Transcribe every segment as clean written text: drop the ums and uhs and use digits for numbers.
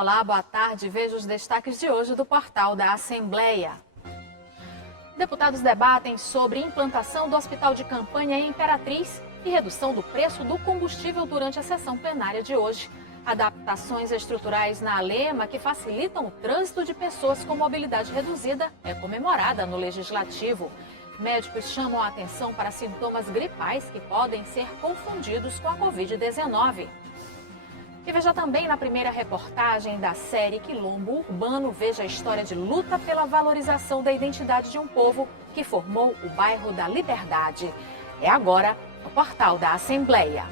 Olá, boa tarde. Veja os destaques de hoje do portal da Assembleia. Deputados debatem sobre implantação do hospital de campanha em Imperatriz e redução do preço do combustível durante a sessão plenária de hoje. Adaptações estruturais na Alema que facilitam o trânsito de pessoas com mobilidade reduzida é comemorada no Legislativo. Médicos chamam a atenção para sintomas gripais que podem ser confundidos com a Covid-19. E veja também na primeira reportagem da série Quilombo Urbano, veja a história de luta pela valorização da identidade de um povo que formou o bairro da Liberdade. É agora no portal da Assembleia.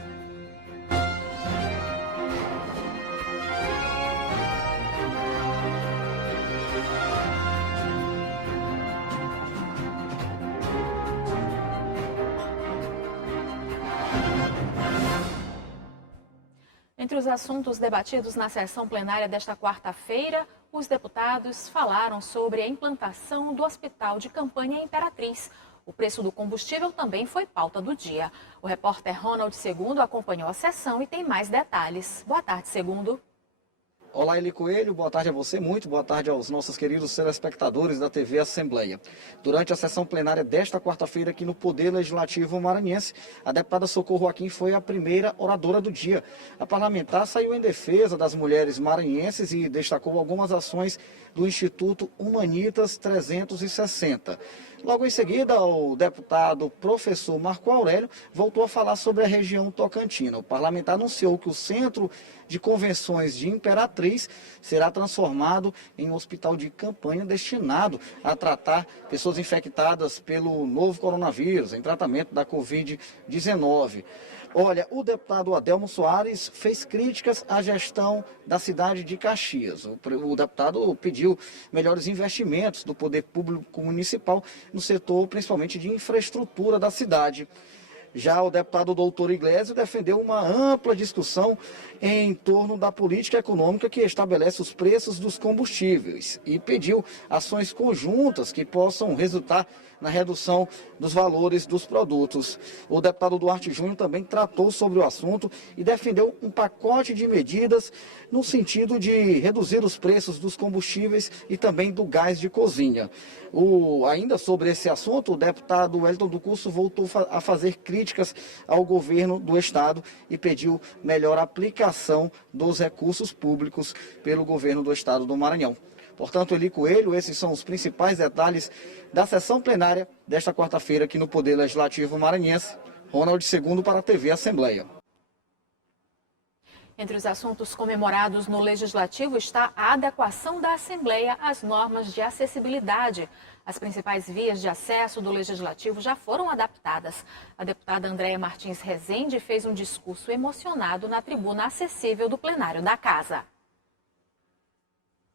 Entre os assuntos debatidos na sessão plenária desta quarta-feira, os deputados falaram sobre a implantação do hospital de campanha Imperatriz. O preço do combustível também foi pauta do dia. O repórter Ronald Segundo acompanhou a sessão e tem mais detalhes. Boa tarde, Segundo. Olá, Eli Coelho, boa tarde a você, muito boa tarde aos nossos queridos telespectadores da TV Assembleia. Durante a sessão plenária desta quarta-feira aqui no Poder Legislativo Maranhense, a deputada Socorro Aquim foi a primeira oradora do dia. A parlamentar saiu em defesa das mulheres maranhenses e destacou algumas ações do Instituto Humanitas 360. Logo em seguida, o deputado professor Marco Aurélio voltou a falar sobre a região tocantina. O parlamentar anunciou que o Centro de Convenções de Imperatriz será transformado em um hospital de campanha destinado a tratar pessoas infectadas pelo novo coronavírus, em tratamento da Covid-19. Olha, o deputado Adelmo Soares fez críticas à gestão da cidade de Caxias. O deputado pediu melhores investimentos do poder público municipal no setor, principalmente de infraestrutura da cidade. Já o deputado doutor Iglesias defendeu uma ampla discussão em torno da política econômica que estabelece os preços dos combustíveis e pediu ações conjuntas que possam resultar na redução dos valores dos produtos. O deputado Duarte Júnior também tratou sobre o assunto e defendeu um pacote de medidas no sentido de reduzir os preços dos combustíveis e também do gás de cozinha. Ainda sobre esse assunto, o deputado Wellington do Curso voltou a fazer críticas ao governo do estado e pediu melhor aplicação dos recursos públicos pelo governo do estado do Maranhão. Portanto, Eli Coelho, esses são os principais detalhes da sessão plenária desta quarta-feira aqui no Poder Legislativo Maranhense. Ronald Segundo para a TV Assembleia. Entre os assuntos comemorados no Legislativo está a adequação da Assembleia às normas de acessibilidade. As principais vias de acesso do Legislativo já foram adaptadas. A deputada Andréia Martins Rezende fez um discurso emocionado na tribuna acessível do plenário da Casa.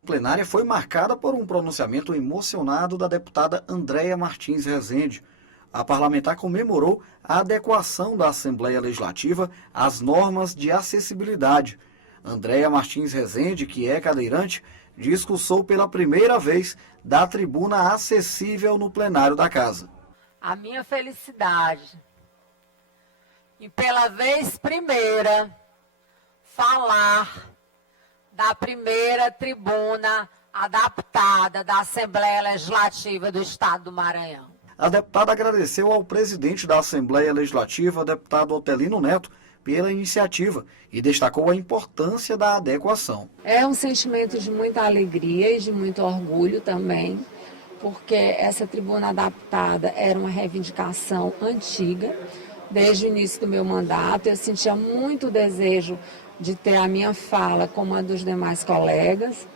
A plenária foi marcada por um pronunciamento emocionado da deputada Andréia Martins Rezende. A parlamentar comemorou a adequação da Assembleia Legislativa às normas de acessibilidade. Andréia Martins Rezende, que é cadeirante, discursou pela primeira vez da tribuna acessível no plenário da Casa. A minha felicidade e pela vez primeira falar da primeira tribuna adaptada da Assembleia Legislativa do Estado do Maranhão. A deputada agradeceu ao presidente da Assembleia Legislativa, deputado Otelino Neto, pela iniciativa e destacou a importância da adequação. É um sentimento de muita alegria e de muito orgulho também, porque essa tribuna adaptada era uma reivindicação antiga. Desde o início do meu mandato, eu sentia muito desejo de ter a minha fala como a dos demais colegas,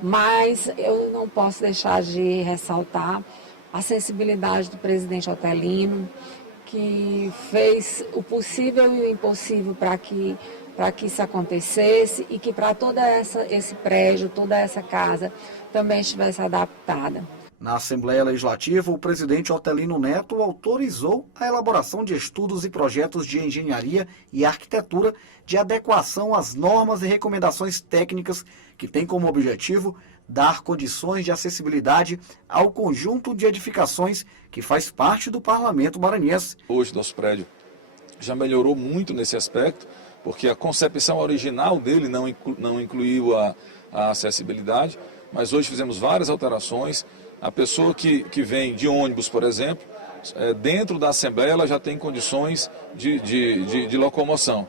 mas eu não posso deixar de ressaltar a sensibilidade do presidente Otelino, que fez o possível e o impossível para que isso acontecesse e que para todo esse prédio, toda essa casa também estivesse adaptada. Na Assembleia Legislativa, o presidente Otelino Neto autorizou a elaboração de estudos e projetos de engenharia e arquitetura de adequação às normas e recomendações técnicas que têm como objetivo dar condições de acessibilidade ao conjunto de edificações que faz parte do Parlamento maranhense. Hoje, nosso prédio já melhorou muito nesse aspecto, porque a concepção original dele não incluiu à acessibilidade, mas hoje fizemos várias alterações. A pessoa que vem de ônibus, por exemplo, dentro da Assembleia ela já tem condições de locomoção.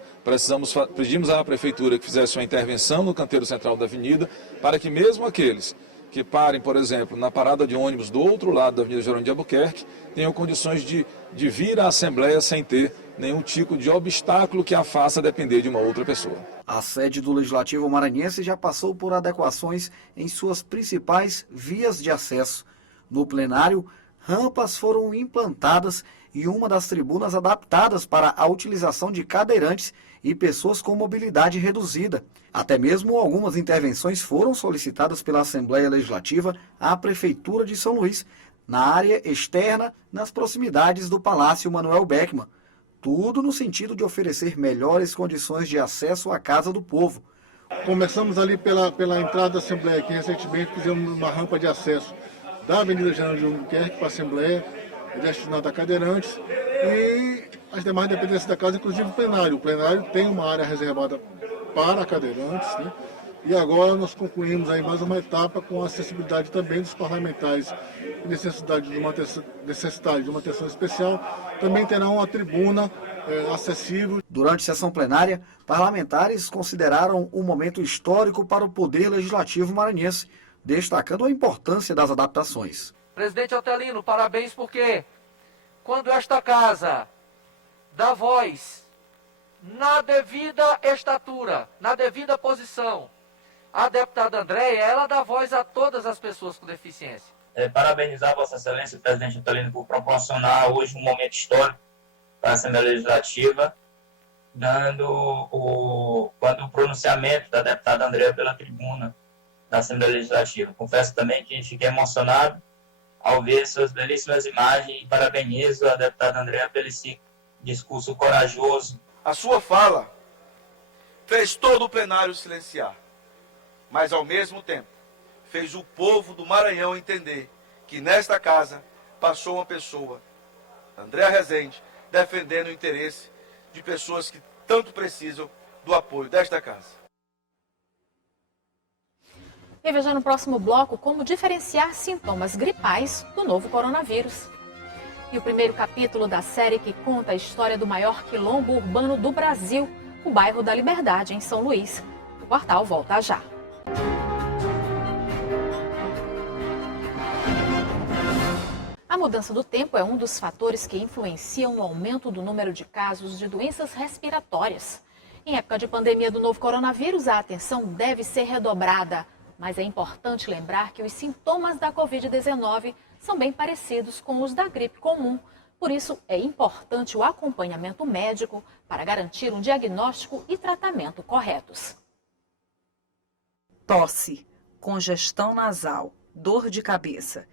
Pedimos à Prefeitura que fizesse uma intervenção no canteiro central da avenida, para que mesmo aqueles que parem, por exemplo, na parada de ônibus do outro lado da Avenida Jerônimo de Albuquerque, tenham condições de vir à Assembleia sem ter nenhum tipo de obstáculo que a faça depender de uma outra pessoa. A sede do Legislativo Maranhense já passou por adequações em suas principais vias de acesso. No plenário, rampas foram implantadas e uma das tribunas adaptadas para a utilização de cadeirantes e pessoas com mobilidade reduzida. Até mesmo algumas intervenções foram solicitadas pela Assembleia Legislativa à Prefeitura de São Luís, na área externa, nas proximidades do Palácio Manuel Beckmann. Tudo no sentido de oferecer melhores condições de acesso à Casa do Povo. Começamos ali pela entrada da Assembleia, que recentemente fizemos uma rampa de acesso da Avenida Jerônimo de Albuquerque para a Assembleia, destinada a cadeirantes, e as demais dependências da casa, inclusive o plenário. O plenário tem uma área reservada para cadeirantes, né? E agora nós concluímos aí mais uma etapa com a acessibilidade também dos parlamentares e necessidade de uma atenção especial. Também terão uma tribuna acessível. Durante a sessão plenária, parlamentares consideraram um momento histórico para o Poder Legislativo maranhense, destacando a importância das adaptações. Presidente Otelino, parabéns, porque quando esta casa dá voz na devida estatura, na devida posição, a deputada Andréia, ela dá voz a todas as pessoas com deficiência. Parabenizar Vossa Excelência, presidente Otelino, por proporcionar hoje um momento histórico para a Assembleia Legislativa, dando o pronunciamento da deputada Andréia pela tribuna da Assembleia Legislativa. Confesso também que fiquei emocionado ao ver suas belíssimas imagens e parabenizo a deputada Andréia pelo esse discurso corajoso. A sua fala fez todo o plenário silenciar, mas ao mesmo tempo fez o povo do Maranhão entender que nesta casa passou uma pessoa, Andréa Rezende, defendendo o interesse de pessoas que tanto precisam do apoio desta casa. E veja no próximo bloco como diferenciar sintomas gripais do novo coronavírus. E o primeiro capítulo da série que conta a história do maior quilombo urbano do Brasil, o bairro da Liberdade, em São Luís. O Portal volta já. A mudança do tempo é um dos fatores que influenciam no aumento do número de casos de doenças respiratórias. Em época de pandemia do novo coronavírus, a atenção deve ser redobrada. Mas é importante lembrar que os sintomas da Covid-19 são bem parecidos com os da gripe comum. Por isso, é importante o acompanhamento médico para garantir um diagnóstico e tratamento corretos. Tosse, congestão nasal, dor de cabeça.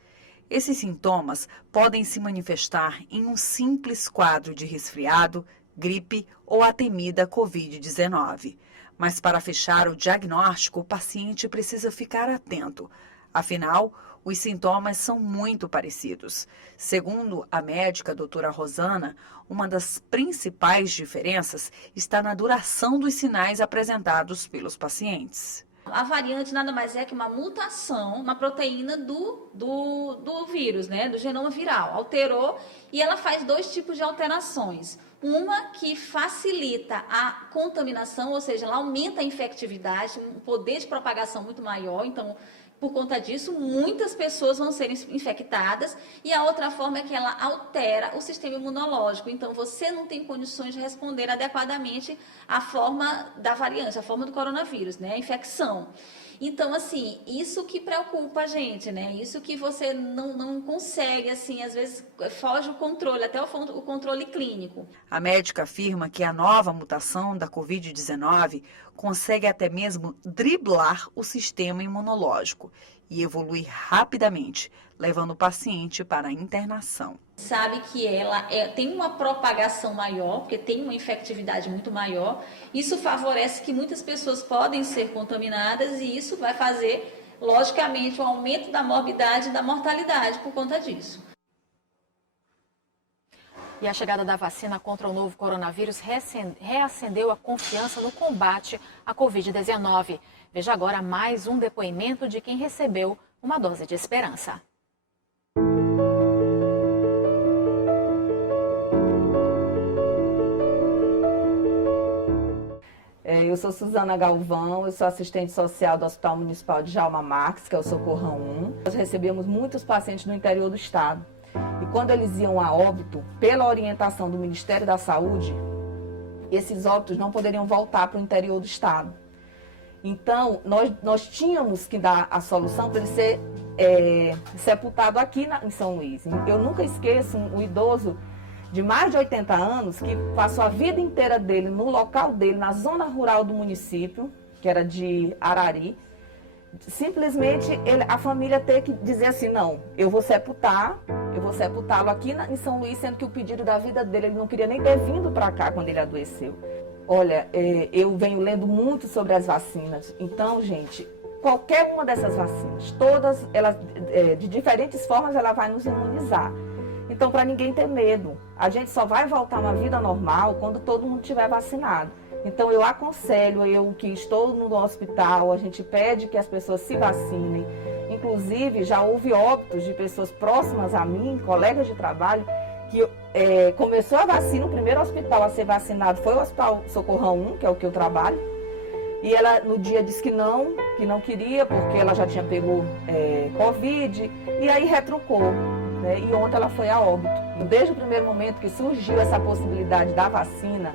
Esses sintomas podem se manifestar em um simples quadro de resfriado, gripe ou a temida Covid-19. Mas para fechar o diagnóstico, o paciente precisa ficar atento. Afinal, os sintomas são muito parecidos. Segundo a médica doutora Rosana, uma das principais diferenças está na duração dos sinais apresentados pelos pacientes. A variante nada mais é que uma mutação na proteína do vírus, né, do genoma viral. Alterou e ela faz dois tipos de alterações. Uma que facilita a contaminação, ou seja, ela aumenta a infectividade, um poder de propagação muito maior. Então, por conta disso, muitas pessoas vão ser infectadas. E a outra forma é que ela altera o sistema imunológico. Então, você não tem condições de responder adequadamente à forma da variante, à forma do coronavírus, né? A infecção. Então, assim, isso que preocupa a gente, né? Isso que você não consegue, assim, às vezes foge o controle, até o controle clínico. A médica afirma que a nova mutação da Covid-19 consegue até mesmo driblar o sistema imunológico e evoluir rapidamente, levando o paciente para a internação. Sabe que ela tem uma propagação maior, porque tem uma infectividade muito maior. Isso favorece que muitas pessoas podem ser contaminadas e isso vai fazer, logicamente, um aumento da morbidade e da mortalidade por conta disso. E a chegada da vacina contra o novo coronavírus reacendeu a confiança no combate à Covid-19. Veja agora mais um depoimento de quem recebeu uma dose de esperança. Eu sou Suzana Galvão, eu sou assistente social do Hospital Municipal de Djalma Marques, que é o Socorrão 1. Nós recebemos muitos pacientes no interior do estado. E quando eles iam a óbito, pela orientação do Ministério da Saúde, esses óbitos não poderiam voltar para o interior do estado. Então, nós tínhamos que dar a solução para ele ser sepultado aqui em São Luís. Eu nunca esqueço um idoso de mais de 80 anos, que passou a vida inteira dele no local dele, na zona rural do município, que era de Arari. Simplesmente a família ter que dizer assim, não, eu vou sepultá-lo aqui em São Luís, sendo que o pedido da vida dele, ele não queria nem ter vindo para cá quando ele adoeceu. Olha, eu venho lendo muito sobre as vacinas, então, gente, qualquer uma dessas vacinas, todas, elas, de diferentes formas, ela vai nos imunizar. Então, para ninguém ter medo, a gente só vai voltar a uma vida normal quando todo mundo estiver vacinado. Então, eu aconselho, eu que estou no hospital, a gente pede que as pessoas se vacinem. Inclusive, já houve óbitos de pessoas próximas a mim, colegas de trabalho, que começou a vacina, o primeiro hospital a ser vacinado foi o Hospital Socorrão 1, que é o que eu trabalho. E ela, no dia, disse que não queria, porque ela já tinha pego Covid, e aí retrucou. E ontem ela foi a óbito. Desde o primeiro momento que surgiu essa possibilidade da vacina,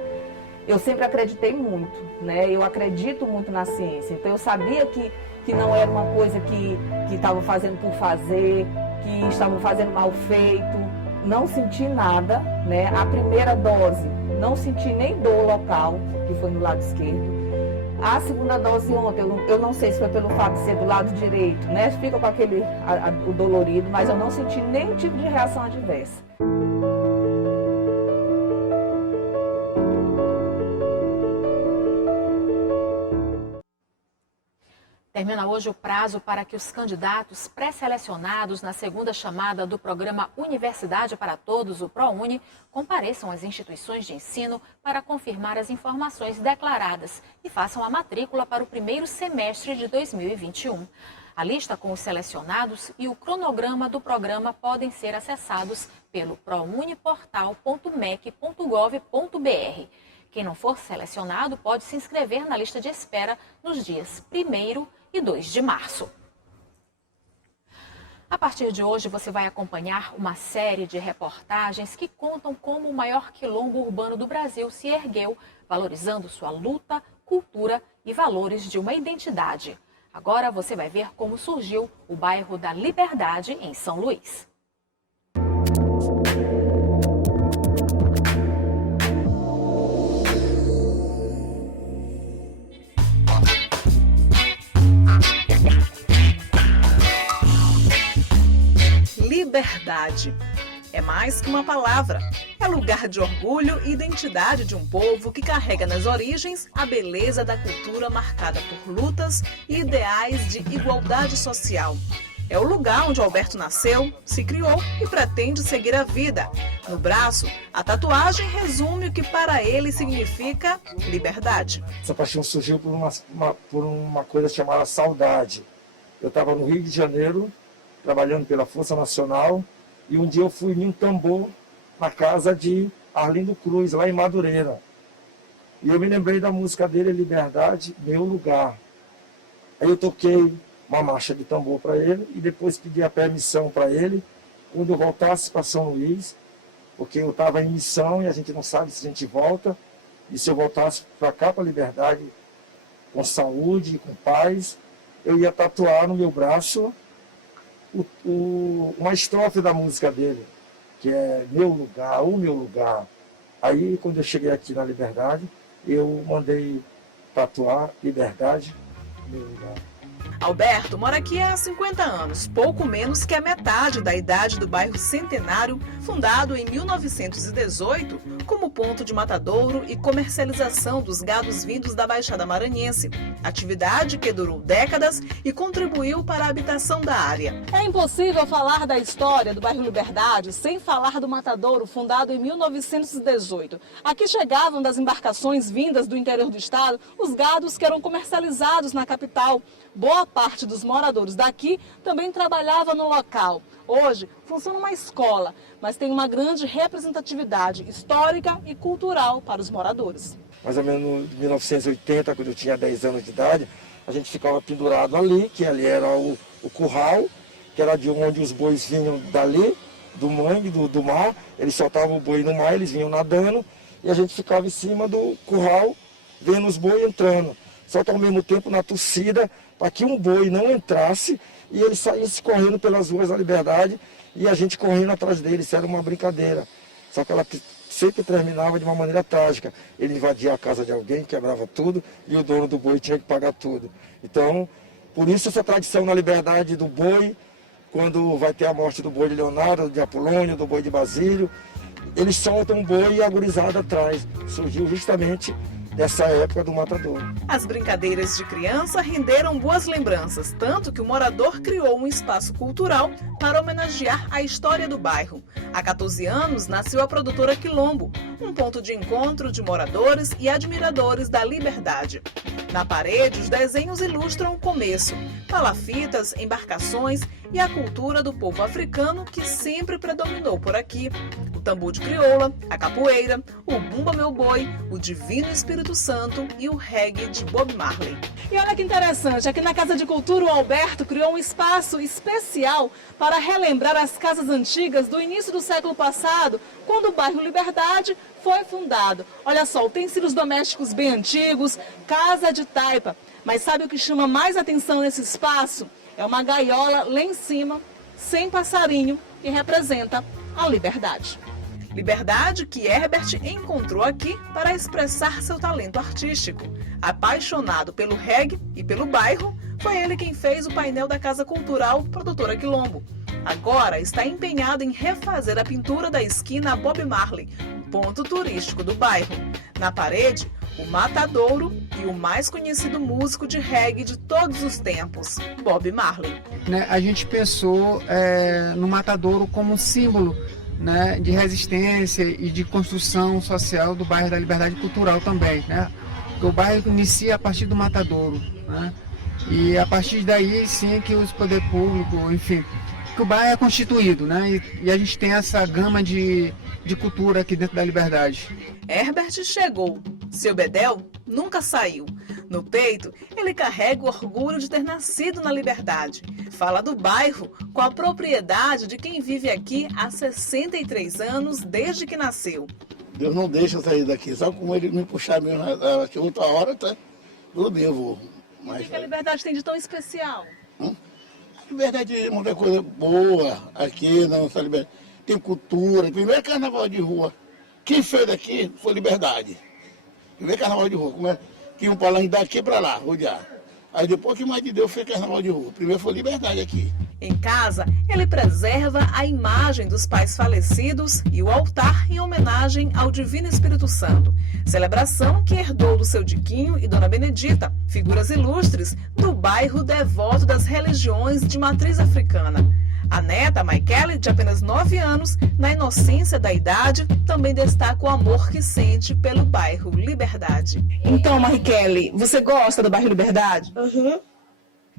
eu sempre acreditei muito, eu acredito muito na ciência. Então eu sabia que não era uma coisa que estavam fazendo por fazer, que estavam fazendo mal feito. Não senti nada, A primeira dose, não senti nem dor local, que foi no lado esquerdo. A segunda dose ontem, eu não sei se foi pelo fato de ser do lado direito, Fica com o dolorido, mas eu não senti nenhum tipo de reação adversa. Termina hoje o prazo para que os candidatos pré-selecionados na segunda chamada do programa Universidade para Todos, o ProUni, compareçam às instituições de ensino para confirmar as informações declaradas e façam a matrícula para o primeiro semestre de 2021. A lista com os selecionados e o cronograma do programa podem ser acessados pelo prouniportal.mec.gov.br. Quem não for selecionado pode se inscrever na lista de espera nos dias 1º e 2 de março. A partir de hoje, você vai acompanhar uma série de reportagens que contam como o maior quilombo urbano do Brasil se ergueu, valorizando sua luta, cultura e valores de uma identidade. Agora você vai ver como surgiu o bairro da Liberdade, em São Luís. Liberdade. É mais que uma palavra. É lugar de orgulho e identidade de um povo que carrega nas origens a beleza da cultura marcada por lutas e ideais de igualdade social. É o lugar onde Alberto nasceu, se criou e pretende seguir a vida. No braço, a tatuagem resume o que para ele significa liberdade. Essa paixão surgiu por uma coisa chamada saudade. Eu estava no Rio de Janeiro, trabalhando pela Força Nacional, e um dia eu fui em um tambor na casa de Arlindo Cruz, lá em Madureira. E eu me lembrei da música dele, Liberdade, Meu Lugar. Aí eu toquei uma marcha de tambor para ele e depois pedi a permissão para ele, quando eu voltasse para São Luís, porque eu estava em missão e a gente não sabe se a gente volta, e se eu voltasse para cá, para Liberdade, com saúde, com paz, eu ia tatuar no meu braço uma estrofe da música dele, que é Meu Lugar, o Meu Lugar. Aí, quando eu cheguei aqui na Liberdade, eu mandei tatuar Liberdade, Meu Lugar. Alberto mora aqui há 50 anos, pouco menos que a metade da idade do bairro Centenário, fundado em 1918 como ponto de matadouro e comercialização dos gados vindos da Baixada Maranhense. Atividade que durou décadas e contribuiu para a habitação da área. É impossível falar da história do bairro Liberdade sem falar do matadouro, fundado em 1918. Aqui chegavam das embarcações vindas do interior do estado os gados que eram comercializados na capital. Boa parte dos moradores daqui também trabalhava no local. Hoje, funciona uma escola, mas tem uma grande representatividade histórica e cultural para os moradores. Mais ou menos em 1980, quando eu tinha 10 anos de idade, a gente ficava pendurado ali, que ali era o curral, que era de onde os bois vinham dali, do mangue, do mar. Eles soltavam o boi no mar, eles vinham nadando, e a gente ficava em cima do curral, vendo os bois entrando. Só que ao mesmo tempo na torcida, para que um boi não entrasse e ele saísse correndo pelas ruas da Liberdade e a gente correndo atrás dele. Isso era uma brincadeira. Só que ela sempre terminava de uma maneira trágica. Ele invadia a casa de alguém, quebrava tudo e o dono do boi tinha que pagar tudo. Então, por isso essa tradição na Liberdade do boi, quando vai ter a morte do boi de Leonardo, de Apolônio, do boi de Basílio, eles soltam o boi e a gurizada atrás. Surgiu justamente dessa época do matadouro. As brincadeiras de criança renderam boas lembranças, tanto que o morador criou um espaço cultural para homenagear a história do bairro. Há 14 anos nasceu a produtora Quilombo, um ponto de encontro de moradores e admiradores da liberdade. Na parede, os desenhos ilustram o começo, palafitas, embarcações e a cultura do povo africano que sempre predominou por aqui. O tambor de crioula, a capoeira, o bumba meu boi, o divino Espírito Santo e o reggae de Bob Marley. E olha que interessante, aqui na Casa de Cultura o Alberto criou um espaço especial para relembrar as casas antigas do início do século passado, quando o bairro Liberdade foi fundado. Olha só, utensílios domésticos bem antigos, casa de taipa. Mas sabe o que chama mais atenção nesse espaço? É uma gaiola lá em cima, sem passarinho, que representa a liberdade. Liberdade que Herbert encontrou aqui para expressar seu talento artístico. Apaixonado pelo reggae e pelo bairro, foi ele quem fez o painel da Casa Cultural Produtora Quilombo. Agora está empenhado em refazer a pintura da esquina Bob Marley, ponto turístico do bairro. Na parede, o matadouro e o mais conhecido músico de reggae de todos os tempos, Bob Marley. A gente pensou no matadouro como um símbolo, de resistência e de construção social do bairro da Liberdade Cultural também. Porque o bairro inicia a partir do matadouro. E a partir daí, sim, que os poderes públicos, enfim, que o bairro é constituído, e a gente tem essa gama de cultura aqui dentro da Liberdade. Herbert chegou, seu bedel nunca saiu. No peito, ele carrega o orgulho de ter nascido na Liberdade. Fala do bairro com a propriedade de quem vive aqui há 63 anos desde que nasceu. Deus não deixa eu sair daqui, só como ele me puxar mesmo aqui outra hora, tá? Tudo bem, eu vou. Mas, o que a Liberdade tem de tão especial? A Liberdade é muita coisa boa aqui, não só Liberdade. Tem cultura, primeiro carnaval de rua. Quem fez daqui foi Liberdade. Primeiro carnaval de rua, como é? Que um palanque daqui para lá, rodear. Aí depois que mais de Deus fez carnaval de rua. Primeiro foi Liberdade aqui. Em casa, ele preserva a imagem dos pais falecidos e o altar em homenagem ao Divino Espírito Santo. Celebração que herdou do seu Diquinho e Dona Benedita, figuras ilustres do bairro devoto das religiões de matriz africana. A neta, Maikele, de apenas 9 anos, na inocência da idade, também destaca o amor que sente pelo bairro Liberdade. Então, Maikele, você gosta do bairro Liberdade? Uhum.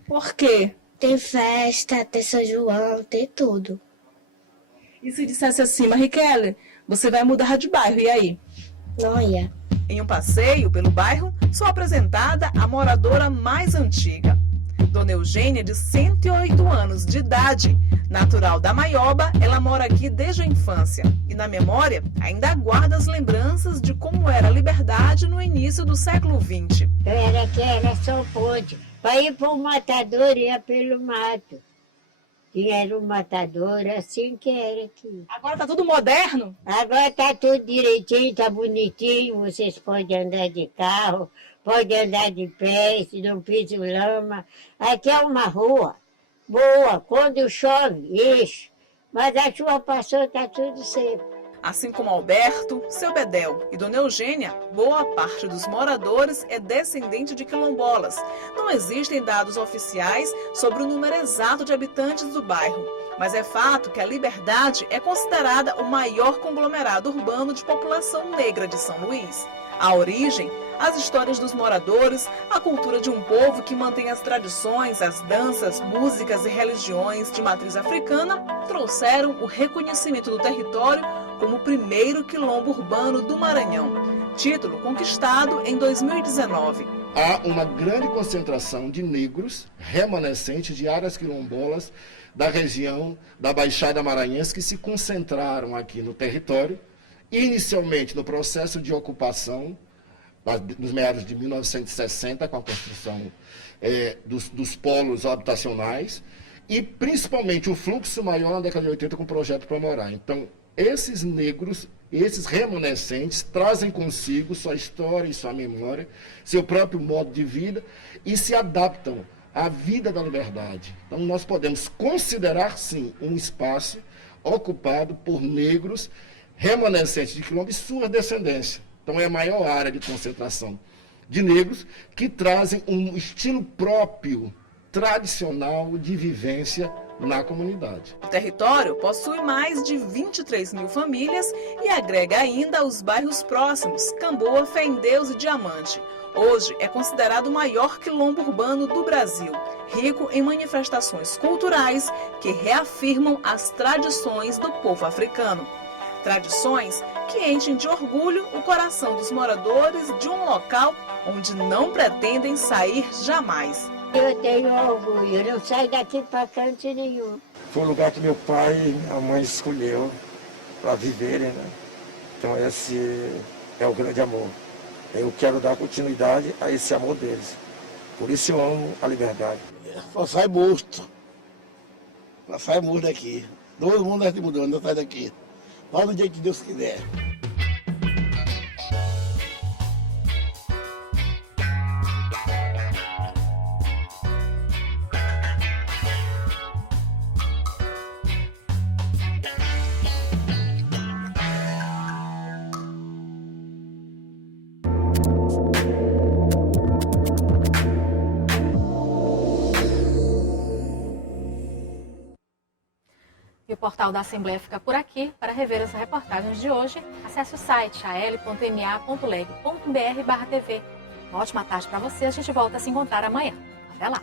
Por quê? Tem festa, tem São João, tem tudo. E se dissesse assim, Maikele, você vai mudar de bairro, e aí? Não ia. Em um passeio pelo bairro, sou apresentada a moradora mais antiga. Dona Eugênia, de 108 anos de idade, natural da Maioba, ela mora aqui desde a infância e, na memória, ainda guarda as lembranças de como era a Liberdade no início do século XX. Eu era só ponte. Para ir para o matador, ia pelo mato. E era um matador, assim que era aqui. Agora tá tudo moderno? Agora tá tudo direitinho, tá bonitinho, vocês podem andar de carro, pode andar de pé, se não pisa lama. Aqui é uma rua boa, quando chove, enche. Mas a chuva passou, está tudo seco. Assim como Alberto, seu Bedel e Dona Eugênia, boa parte dos moradores é descendente de quilombolas. Não existem dados oficiais sobre o número exato de habitantes do bairro, mas é fato que a Liberdade é considerada o maior conglomerado urbano de população negra de São Luís. A origem, as histórias dos moradores, a cultura de um povo que mantém as tradições, as danças, músicas e religiões de matriz africana trouxeram o reconhecimento do território como o primeiro quilombo urbano do Maranhão, título conquistado em 2019. Há uma grande concentração de negros remanescentes de áreas quilombolas da região da Baixada Maranhense que se concentraram aqui no território, inicialmente no processo de ocupação, nos meados de 1960, com a construção dos polos habitacionais, e principalmente o fluxo maior na década de 80 com o projeto para morar. Então, esses negros, esses remanescentes, trazem consigo sua história e sua memória, seu próprio modo de vida, e se adaptam à vida da liberdade. Então, nós podemos considerar, sim, um espaço ocupado por negros remanescentes de quilombo e sua descendência. Então, é a maior área de concentração de negros que trazem um estilo próprio, tradicional de vivência na comunidade. O território possui mais de 23 mil famílias e agrega ainda os bairros próximos, Camboa, Fé em Deus e Diamante. Hoje é considerado o maior quilombo urbano do Brasil, rico em manifestações culturais que reafirmam as tradições do povo africano. Tradições que enchem de orgulho o coração dos moradores de um local onde não pretendem sair jamais. Eu tenho orgulho, eu não saio daqui para canto nenhum. Foi o lugar que meu pai e minha mãe escolheu para viverem, né? Então esse é o grande amor. Eu quero dar continuidade a esse amor deles. Por isso eu amo a liberdade. Só sai morto. Só sai morto daqui. Todo mundo está mudando, não sai daqui. Só no dia que Deus quiser. O portal da Assembleia fica por aqui. Para rever as reportagens de hoje, acesse o site al.ma.leg.br/tv. Uma ótima tarde para você. A gente volta a se encontrar amanhã. Até lá!